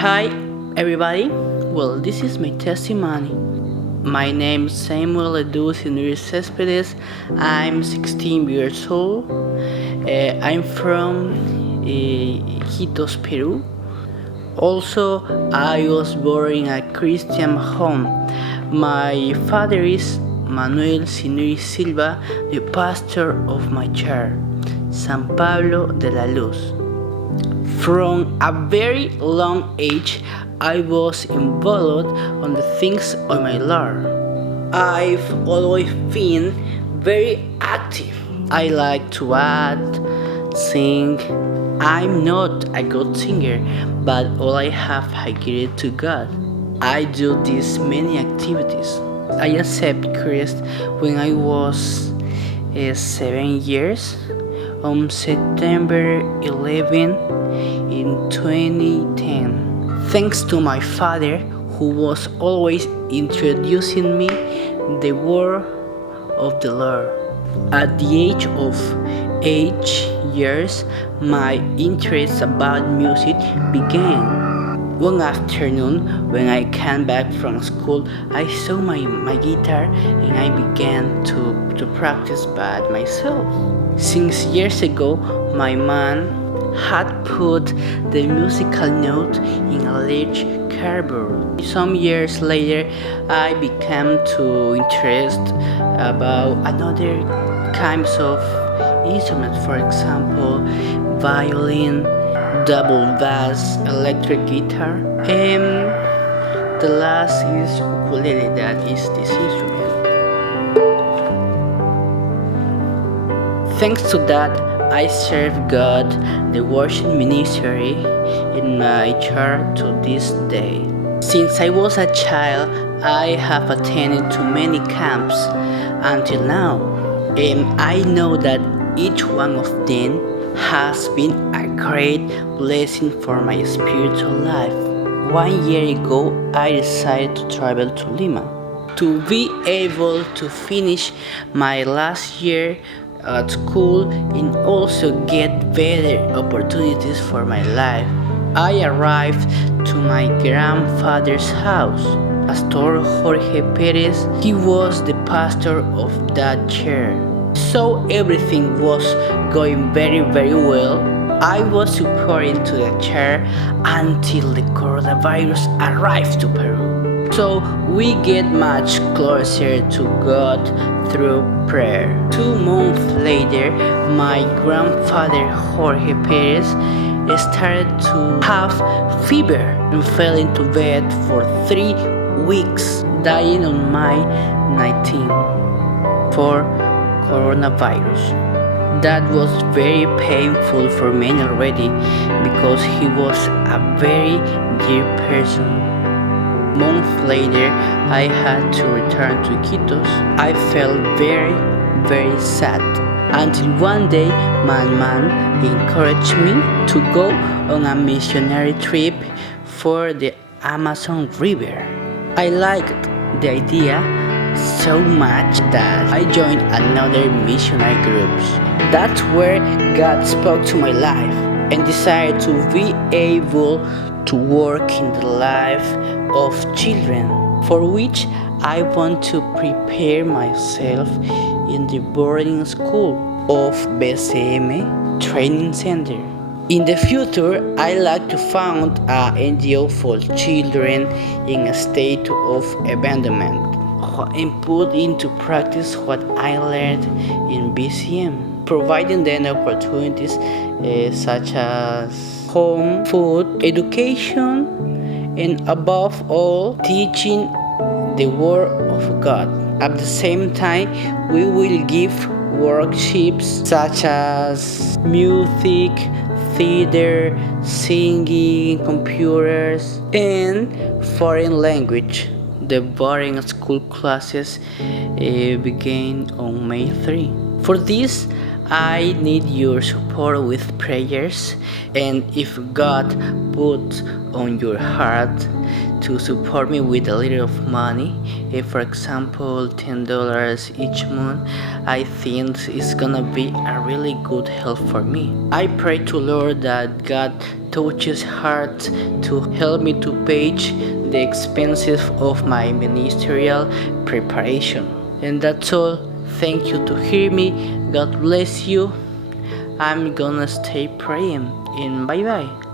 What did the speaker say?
Hi everybody, well this is my testimony. My name is Samuel SINUIRI CESPEDES. I'm 16 years old. I'm from Iquitos, Peru. Also, I was born in a Christian home. My father is Manuel SILVA, the pastor of my church, San Pablo de la Luz. From a very long age, I was involved on the things of my Lord. I've always been very active. I like to act, sing. I'm not a good singer, but all I have I give it to God. I do these many activities. I accepted Christ when I was 7 years on September 11 in 2010. Thanks to my father, who was always introducing me the word of the Lord. At the age of 8 years, my interest about music began. One afternoon, when I came back from school, I saw my guitar and I began to practice by myself. Since years ago, my mom had put the musical note in a large cardboard. Some years later, I became too interested about another kinds of instruments, for example, violin, double bass, electric guitar, and the last is ukulele, that is this instrument. Thanks to that, I serve God, the worship ministry in my church to this day. Since I was a child, I have attended to many camps until now, and I know that each one of them has been a great blessing for my spiritual life. 1 year ago, I decided to travel to Lima to be able to finish my last year at school and also get better opportunities for my life. I arrived to my grandfather's house. Pastor Jorge Pérez, he was the pastor of that church. So everything was going very well. I was supporting to the church until the coronavirus arrived to Peru. So we get much closer to God through prayer. 2 months later, my grandfather Jorge Pérez started to have fever and fell into bed for 3 weeks, dying on May 19 for coronavirus. That was very painful for me already because he was a very dear person. Months later, I had to return to Iquitos. I felt very sad until one day my mom encouraged me to go on a missionary trip for the Amazon River. I liked the idea so much that I joined another missionary groups. That's where God spoke to my life and decided to be able to work in the life of children, for which I want to prepare myself in the boarding school of BCM Training Center. In the future, I like to found an NGO for children in a state of abandonment and put into practice what I learned in BCM, providing them opportunities such as home, food, education, and above all, teaching the Word of God. At the same time, we will give workshops such as music, theater, singing, computers, and foreign language. The boarding school classes began on May 3. For this, I need your support with prayers, and if God put on your heart to support me with a little of money. If, for example, $10 each month, I think it's gonna be a really good help for me. I pray to Lord that God touches hearts to help me to pay the expenses of my ministerial preparation. And that's all. Thank you to hear me. God bless you. I'm gonna stay praying, and bye bye.